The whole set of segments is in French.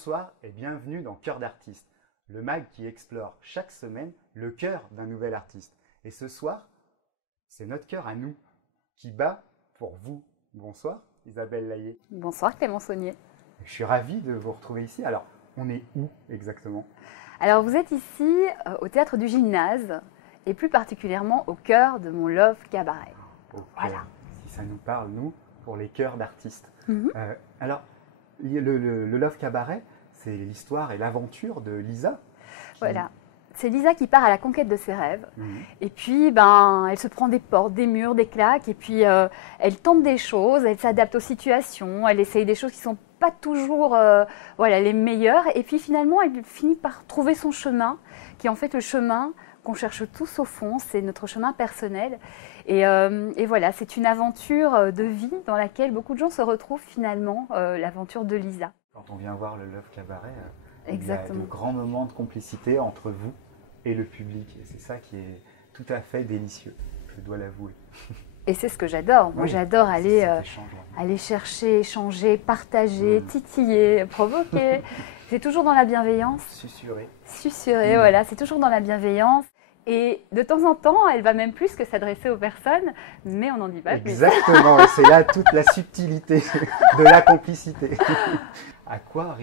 Bonsoir et bienvenue dans Cœur d'artiste, le mag qui explore chaque semaine le cœur d'un nouvel artiste. Et ce soir, c'est notre cœur à nous qui bat pour vous. Bonsoir Isabelle Laillé. Bonsoir Clément Saunier. Je suis ravi de vous retrouver ici. Alors, on est où exactement? Alors vous êtes ici au Théâtre du Gymnase et plus particulièrement au cœur de mon Love Cabaret. Voilà. Si ça nous parle, nous, pour les cœurs d'artistes. Alors, le Love Cabaret, c'est l'histoire et l'aventure de Lisa. Voilà. C'est Lisa qui part à la conquête de ses rêves. Et puis, elle se prend des portes, des murs, des claques. Et puis, elle tente des choses, elle s'adapte aux situations, elle essaye des choses qui ne sont pas toujours les meilleures. Et puis, finalement, elle finit par trouver son chemin, qui est en fait le chemin qu'on cherche tous au fond. C'est notre chemin personnel. Et voilà, c'est une aventure de vie dans laquelle beaucoup de gens se retrouvent finalement, l'aventure de Lisa. Quand on vient voir le Love Cabaret, Exactement. il y a de grands moments de complicité entre vous et le public. Et c'est ça qui est tout à fait délicieux, je dois l'avouer. Et c'est ce que j'adore. Moi, j'adore aller chercher, échanger, partager, titiller, provoquer. C'est toujours dans la bienveillance. Susurrer, voilà. C'est toujours dans la bienveillance. Et de temps en temps, elle va même plus que s'adresser aux personnes, mais on n'en dit pas plus. Exactement, et c'est là toute la subtilité de la complicité. À quoi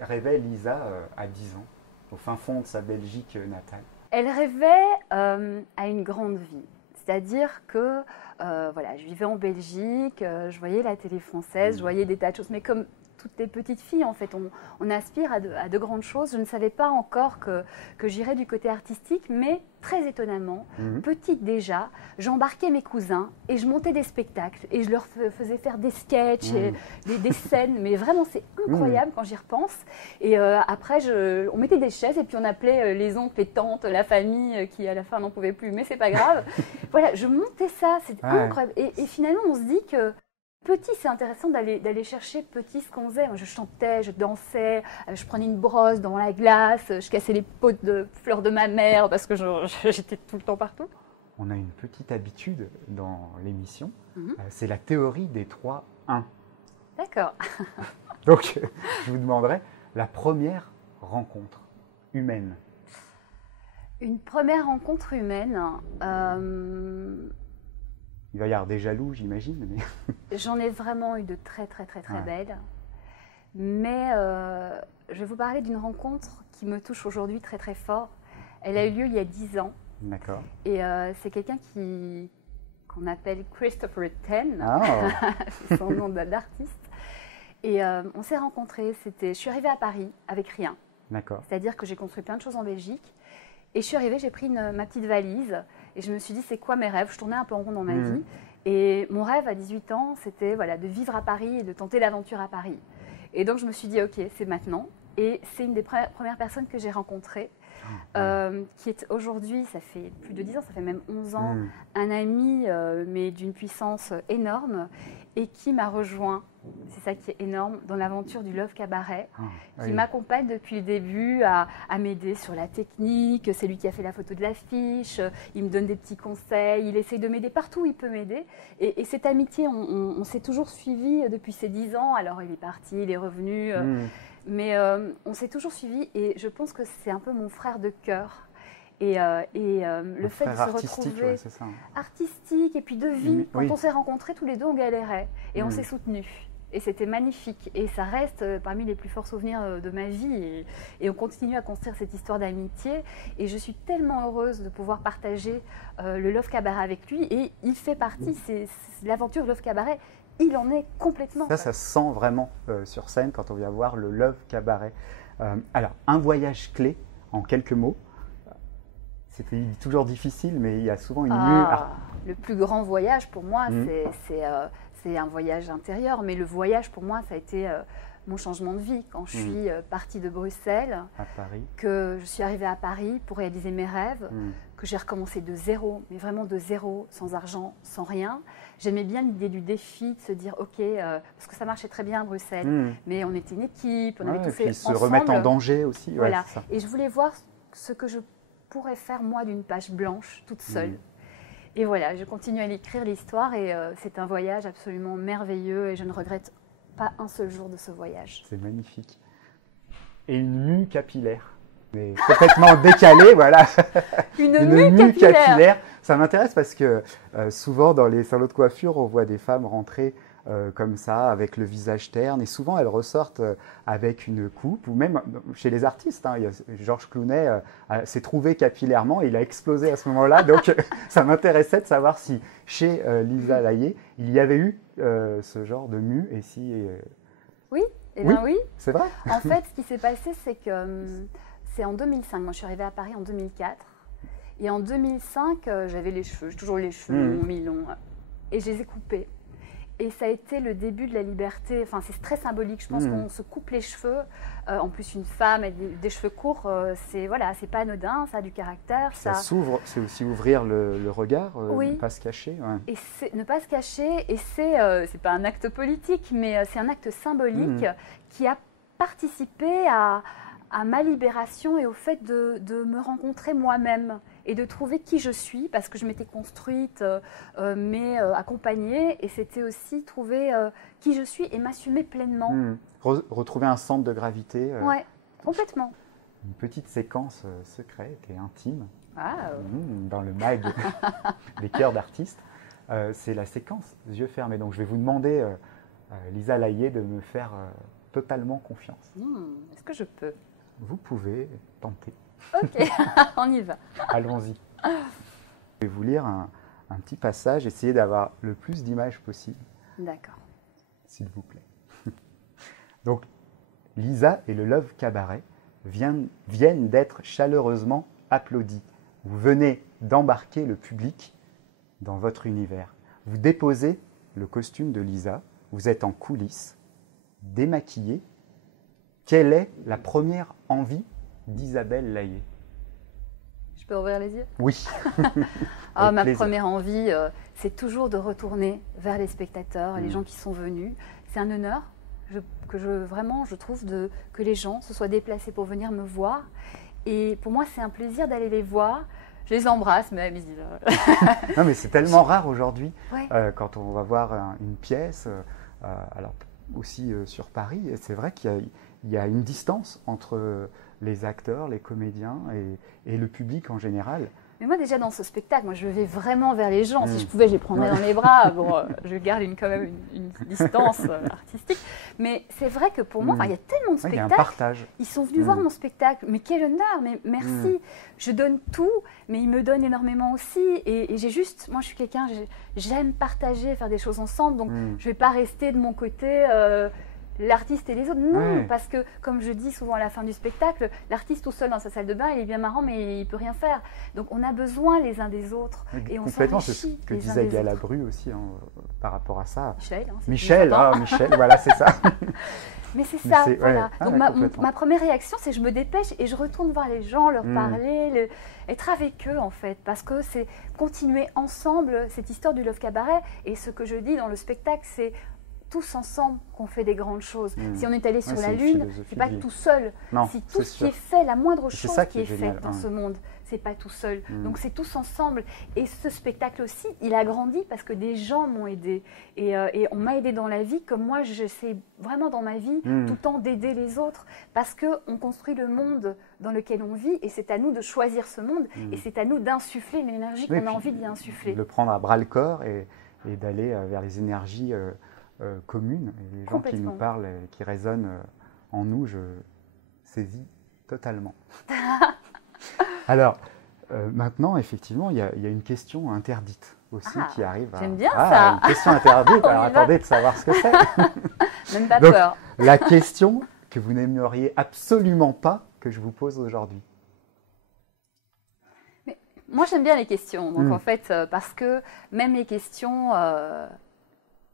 rêvait Lisa à 10 ans, au fin fond de sa Belgique natale? Elle rêvait à une grande vie. C'est-à-dire que je vivais en Belgique, je voyais la télé française, je voyais des tas de choses, mais comme toutes les petites filles, en fait, on aspire à de grandes choses. Je ne savais pas encore que j'irais du côté artistique, mais très étonnamment, petite déjà, j'embarquais mes cousins et je montais des spectacles et je leur faisais faire des sketchs, et des scènes, mais vraiment c'est incroyable quand j'y repense. Et après, on mettait des chaises et puis on appelait les oncles, les tantes, la famille qui à la fin n'en pouvait plus, mais c'est pas grave. Voilà, je montais ça, c'était incroyable. Et finalement, on se dit que petit, c'est intéressant d'aller chercher petit ce qu'on faisait. Moi, je chantais, je dansais, je prenais une brosse dans la glace, je cassais les pots de fleurs de ma mère parce que j'étais tout le temps partout. On a une petite habitude dans l'émission, c'est la théorie des 3-1. D'accord. Donc, je vous demanderai la première rencontre humaine. Une première rencontre humaine. Il va y avoir des jaloux, j'imagine. Mais... J'en ai vraiment eu de très belles. Mais je vais vous parler d'une rencontre qui me touche aujourd'hui très fort. Elle a eu lieu il y a 10 ans. D'accord. Et c'est quelqu'un qu'on appelle Christopher Ten. C'est son nom d'artiste. Et on s'est rencontrés. Je suis arrivée à Paris avec rien. D'accord. C'est-à-dire que j'ai construit plein de choses en Belgique. Et je suis arrivée, j'ai pris ma petite valise et je me suis dit, c'est quoi mes rêves? Je tournais un peu en rond dans ma vie. Et mon rêve à 18 ans, c'était de vivre à Paris et de tenter l'aventure à Paris. Et donc, je me suis dit, ok, c'est maintenant. Et c'est une des premières personnes que j'ai rencontrées, qui est aujourd'hui, ça fait plus de 10 ans, ça fait même 11 ans, un ami, mais d'une puissance énorme, et qui m'a rejoint, c'est ça qui est énorme, dans l'aventure du Love Cabaret, qui m'accompagne depuis le début à m'aider sur la technique. C'est lui qui a fait la photo de l'affiche, il me donne des petits conseils, il essaye de m'aider partout où il peut m'aider. Et cette amitié, on s'est toujours suivis depuis ces 10 ans. Alors il est parti, il est revenu, mais on s'est toujours suivis et je pense que c'est un peu mon frère de cœur. Et le fait de se retrouver artistique et puis de vie, quand on s'est rencontrés tous les deux, on galérait et on s'est soutenus. Et c'était magnifique. Et ça reste parmi les plus forts souvenirs de ma vie. Et on continue à construire cette histoire d'amitié. Et je suis tellement heureuse de pouvoir partager le Love Cabaret avec lui. Et il fait partie, c'est l'aventure Love Cabaret, il en est complètement. Ça se sent vraiment sur scène quand on vient voir le Love Cabaret. Alors, un voyage clé, en quelques mots. C'était toujours difficile, mais il y a souvent une Le plus grand voyage pour moi, c'est un voyage intérieur. Mais le voyage pour moi, ça a été mon changement de vie. Quand je suis partie de Bruxelles, à Paris, que je suis arrivée à Paris pour réaliser mes rêves, que j'ai recommencé de zéro, mais vraiment de zéro, sans argent, sans rien. J'aimais bien l'idée du défi, de se dire, ok, parce que ça marchait très bien à Bruxelles, mais on était une équipe, on avait tout fait ensemble. Se remettre en danger aussi. Voilà. Et je voulais voir ce que je pourrais faire moi d'une page blanche, toute seule. Et voilà, je continue à l'écrire l'histoire et c'est un voyage absolument merveilleux et je ne regrette pas un seul jour de ce voyage. C'est magnifique. et une mue capillaire. Mais complètement décalée, voilà. Une mue capillaire. Ça m'intéresse parce que souvent dans les salons de coiffure, on voit des femmes rentrer comme ça, avec le visage terne, et souvent elles ressortent avec une coupe, ou même chez les artistes, hein, Georges Clooney s'est trouvé capillairement, et il a explosé à ce moment-là, donc ça m'intéressait de savoir si chez Lisa Laillé, il y avait eu ce genre de mue, et si... Oui, eh bien oui. C'est vrai. En fait, ce qui s'est passé, c'est que c'est en 2005, moi je suis arrivée à Paris en 2004, et en 2005, j'avais les cheveux, j'ai toujours les cheveux longs, mi-longs, et je les ai coupés. Et ça a été le début de la liberté. Enfin, c'est très symbolique. Je pense qu'on se coupe les cheveux. En plus, une femme avec des cheveux courts, c'est pas anodin. Ça a du caractère. Ça s'ouvre. C'est aussi ouvrir le regard, oui. Ne pas se cacher. Ouais. Et ne pas se cacher. Et c'est pas un acte politique, mais c'est un acte symbolique qui a participé à ma libération et au fait de me rencontrer moi-même et de trouver qui je suis, parce que je m'étais construite, mais accompagnée, et c'était aussi trouver qui je suis et m'assumer pleinement. Retrouver un centre de gravité. Oui, complètement. Une petite séquence secrète et intime Wow. Dans le mag des cœurs d'artistes. C'est la séquence yeux fermés. Donc je vais vous demander, Lisa Laillé, de me faire totalement confiance. Est-ce que je peux? Vous pouvez tenter. Ok, on y va. Allons-y. Je vais vous lire un petit passage, essayez d'avoir le plus d'images possible. D'accord. S'il vous plaît. Donc, Lisa et le Love Cabaret viennent d'être chaleureusement applaudis. Vous venez d'embarquer le public dans votre univers. Vous déposez le costume de Lisa, vous êtes en coulisses, démaquillée. Quelle est la première envie d'Isabelle Laillé? Je peux ouvrir les yeux? Oui. Ma première envie, c'est toujours de retourner vers les spectateurs, les gens qui sont venus. C'est un honneur je trouve que les gens se soient déplacés pour venir me voir. Et pour moi, c'est un plaisir d'aller les voir. Je les embrasse même. Ils disent... Non, mais c'est tellement rare aujourd'hui, ouais. Quand on va voir une pièce, alors aussi sur Paris, c'est vrai qu'il y a une distance entre les acteurs, les comédiens et le public en général. Mais moi déjà dans ce spectacle, je vais vraiment vers les gens. Si je pouvais, je les prendrais dans les bras. Bon, je garde quand même une distance artistique. Mais c'est vrai que pour moi, il y a tellement de spectacles. Il y a un partage. Ils sont venus voir mon spectacle. Mais quel honneur, mais merci. Je donne tout, mais ils me donnent énormément aussi. Et j'ai juste, moi je suis quelqu'un, j'aime partager, faire des choses ensemble. Donc je ne vais pas rester de mon côté... l'artiste et les autres, non, parce que comme je dis souvent à la fin du spectacle, l'artiste tout seul dans sa salle de bain, il est bien marrant, mais il peut rien faire. Donc on a besoin les uns des autres et on complètement, c'est s'enrichit. Ce que disait Galabru aussi par rapport à ça. Michel, voilà, c'est ça. Mais c'est ça, voilà. Donc ma première réaction, c'est que je me dépêche et je retourne voir les gens, leur parler, être avec eux en fait, parce que c'est continuer ensemble cette histoire du Love Cabaret. Et ce que je dis dans le spectacle, c'est tous ensemble qu'on fait des grandes choses. Si on est allé sur la Lune, c'est pas tout seul. Non, si tout ce qui est fait, la moindre chose qui est faite dans ce monde, c'est pas tout seul. Donc c'est tous ensemble. Et ce spectacle aussi, il a grandi parce que des gens m'ont aidé. Et on m'a aidé dans la vie comme moi, j'essaie vraiment dans ma vie tout le temps d'aider les autres. Parce qu'on construit le monde dans lequel on vit et c'est à nous de choisir ce monde. Et c'est à nous d'insuffler l'énergie qu'on a envie d'y insuffler. De le prendre à bras le corps et d'aller vers les énergies communes. Et les gens qui nous parlent, qui résonnent en nous, je saisis totalement. Alors, maintenant, effectivement, il y a une question interdite aussi qui arrive. J'aime bien ça. Une question interdite. Alors, attendez de savoir ce que c'est. Même pas peur. La question que vous n'aimeriez absolument pas que je vous pose aujourd'hui. Mais moi, j'aime bien les questions. Donc, en fait, parce que même les questions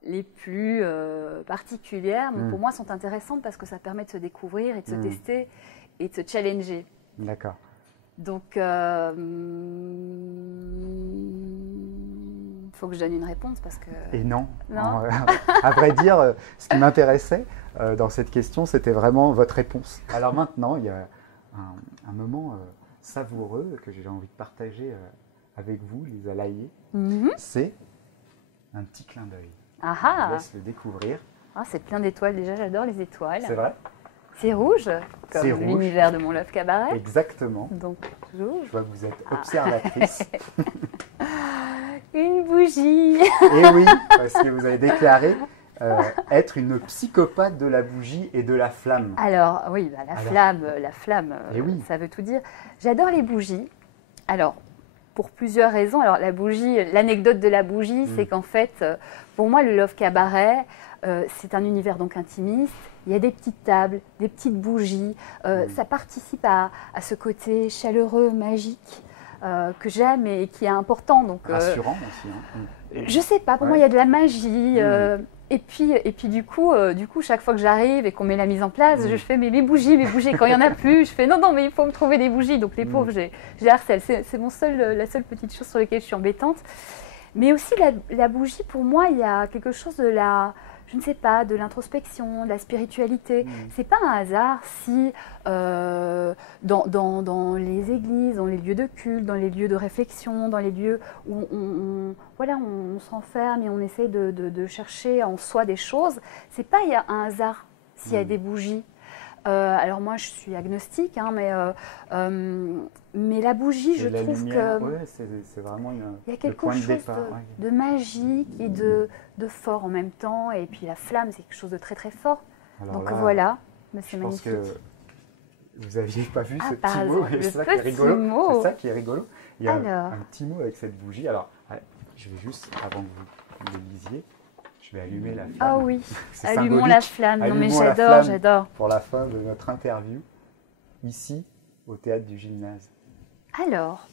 les plus particulières, pour moi, sont intéressantes parce que ça permet de se découvrir et de se tester et de se challenger. D'accord. Donc, il faut que je donne une réponse parce que... Et non. À vrai dire, ce qui m'intéressait dans cette question, c'était vraiment votre réponse. Alors maintenant, il y a un moment savoureux que j'ai envie de partager avec vous, Lisa Laillé. C'est un petit clin d'œil. Je vous laisse le découvrir. C'est plein d'étoiles déjà, j'adore les étoiles. C'est vrai? C'est rouge, C'est comme rouge. l'univers de mon Love Cabaret. Exactement. Donc, rouge. Je vois que vous êtes observatrice. Une bougie. Et oui, parce que vous avez déclaré être une psychopathe de la bougie et de la flamme. Alors, oui, bah, la flamme, Eh oui. ça veut tout dire. J'adore les bougies. Alors, pour plusieurs raisons. Alors, la bougie, l'anecdote de la bougie, c'est qu'en fait, pour moi, le Love Cabaret, c'est un univers donc intimiste. Il y a des petites tables, des petites bougies. Ça participe à ce côté chaleureux, magique, que j'aime et qui est important. Donc, Rassurant aussi. Hein. je sais pas, pour moi, il y a de la magie. Et puis du coup, chaque fois que j'arrive et qu'on met la mise en place, je fais mes bougies. Quand il n'y en a plus, je fais non, mais il faut me trouver des bougies. Donc les pauvres, j'ai harcèle. C'est la seule petite chose sur laquelle je suis embêtante. Mais aussi la bougie, pour moi, il y a quelque chose de je ne sais pas, de l'introspection, de la spiritualité. C'est pas un hasard si dans les églises, dans les lieux de culte, dans les lieux de réflexion, dans les lieux où on s'enferme et on essaye de chercher en soi des choses, c'est pas un hasard s'il y a des bougies. Alors moi, je suis agnostique, hein, mais la bougie, je trouve lumière, ouais, c'est vraiment il y a quelque le point chose de départ. de magique et de fort en même temps. Et puis la flamme, c'est quelque chose de très très fort. Alors donc là, voilà, mais c'est je pense magnifique. que vous n'aviez pas vu ce par petit mot, exemple, et c'est ça le qui est rigolo. petit mot. C'est ça qui est rigolo. Il y a Alors. un petit mot avec cette bougie. Alors, je vais juste, avant que vous le lisiez, je vais allumer la flamme. Ah oui, C'est allumons symbolique. la flamme. Non mais Allumons la j'adore, flamme j'adore. Pour la fin de notre interview, ici, au théâtre du Gymnase. Alors,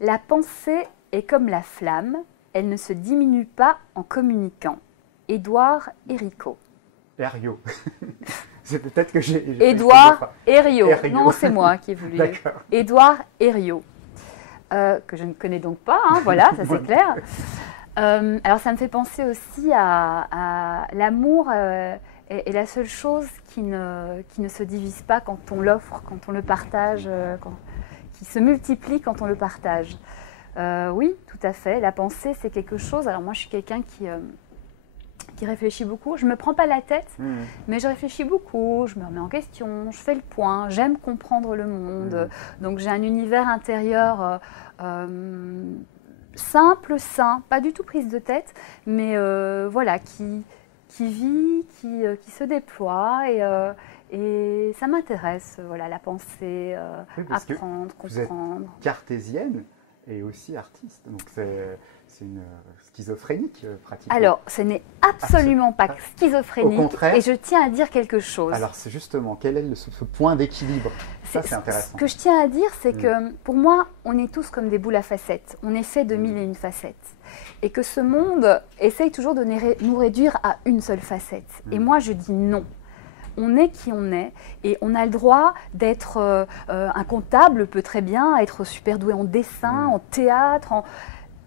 la pensée est comme la flamme, elle ne se diminue pas en communiquant. Édouard Héricot. Herriot. C'est peut-être que j'ai. Édouard Herriot. Herriot. Non, c'est moi qui ai voulu. D'accord. Édouard Herriot. Que je ne connais donc pas, hein, voilà, ça c'est clair. Alors ça me fait penser aussi à l'amour est la seule chose qui ne se divise pas quand on l'offre, quand on le partage, qui se multiplie quand on le partage. Oui, tout à fait. La pensée, c'est quelque chose. Alors moi, je suis quelqu'un qui réfléchit beaucoup. Je ne me prends pas la tête, mais je réfléchis beaucoup, je me remets en question, je fais le point, j'aime comprendre le monde. Donc j'ai un univers intérieur simple, sain, pas du tout prise de tête, mais voilà, qui vit, qui se déploie et ça m'intéresse, voilà, la pensée, apprendre, comprendre. Vous êtes cartésienne et aussi artiste, donc c'est une schizophrénique pratiquement. Alors, ce n'est absolument pas schizophrénique. Au contraire. Et je tiens à dire quelque chose. Alors, c'est justement, quel est ce point d'équilibre? Ça, c'est intéressant. Ce que je tiens à dire, c'est que pour moi, on est tous comme des boules à facettes. On est fait de mille et une facettes. Et que ce monde essaye toujours de nous réduire à une seule facette. Et moi, je dis non. On est qui on est et on a le droit d'être un comptable, peut très bien être super doué en dessin, en théâtre,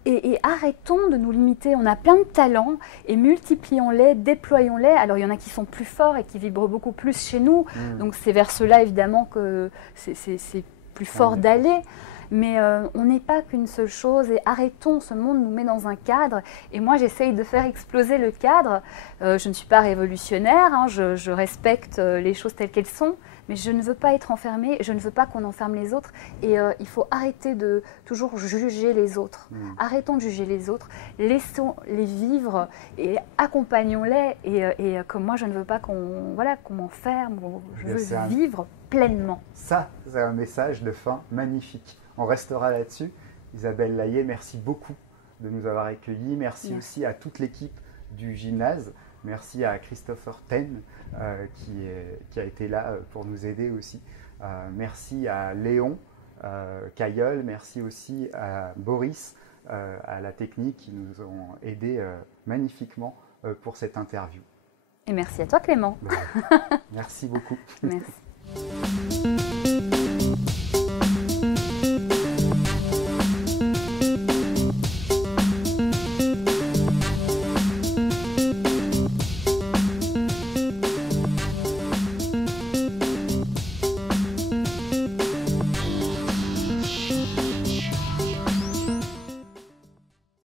et arrêtons de nous limiter. On a plein de talents et multiplions-les, déployons-les. Alors il y en a qui sont plus forts et qui vibrent beaucoup plus chez nous. Donc c'est vers cela évidemment que c'est plus fort d'aller. Mais on n'est pas qu'une seule chose et arrêtons, ce monde nous met dans un cadre et moi j'essaye de faire exploser le cadre. Je ne suis pas révolutionnaire, hein, je respecte les choses telles qu'elles sont, mais je ne veux pas être enfermée, je ne veux pas qu'on enferme les autres et il faut arrêter de toujours juger les autres. Arrêtons de juger les autres, laissons-les vivre et accompagnons-les et comme moi je ne veux pas qu'on m'enferme, je veux vivre pleinement. Ça, c'est un message de fin magnifique. On restera là-dessus. Isabelle Layet, merci beaucoup de nous avoir accueillis. Merci aussi à toute l'équipe du Gymnase. Merci à Christopher Ten qui a été là pour nous aider aussi. Merci à Léon Cailleul. Merci aussi à Boris, à la technique qui nous ont aidés magnifiquement pour cette interview. Et merci à toi Clément. Merci beaucoup. Merci.